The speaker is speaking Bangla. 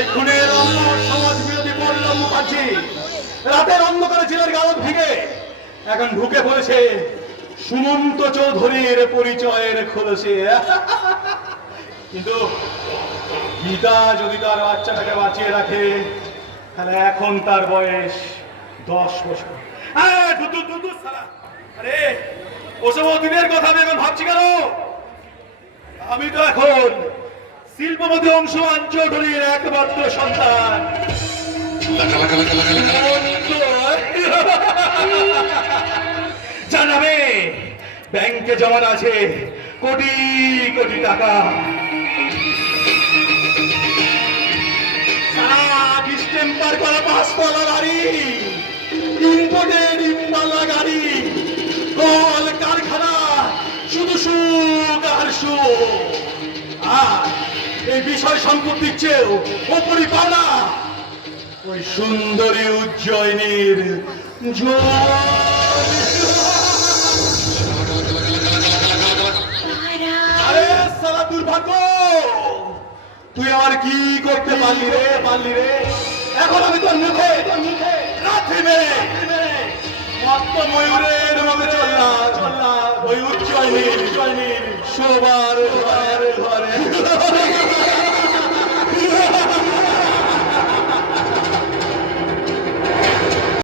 এই খুনের সমাজ বিরোধী বললাম মুখার্জি রাতের অন্ধকারে জেলের গালক ভেঙে এখন ঢুকে পড়েছে সুমন্ত চৌধুরীর পরিচয়ের খোলসে। কিন্তু গীতা যদি তার বাচ্চাটাকে বাঁচিয়ে রাখে তাহলে এখন তার বয়স 10 বছর। আরে ওসব দিনের কথা আমি এখন ভাবছি কেন? আমি তো এখন শিল্পপতি অংশমান চৌধুরীর একমাত্র সন্তান। জানাবে ব্যাংকে জমা আছে কোটি কোটি টাকা। ডিস্টেম্পার করা 5তলা গাড়ি, ইম্পোর্টেড ইম্বালা গাড়ি, কল কারখানা, শুধু সুখ আর সুখ। আর এই বিষয় সম্পত্তির চেয়েও ওপরই পাওনা ওই সুন্দরী উজ্জয়িনীর আরে সালা দুর্ভাগ্য, তুই আমার কি করতে পারলি রে? এখন আমি তোর মুখে লাথি মেরে মত্ত ময়ূরের মতো চললাম ওই উজ্জয়িনীর শোবার ঘরে ঘরে।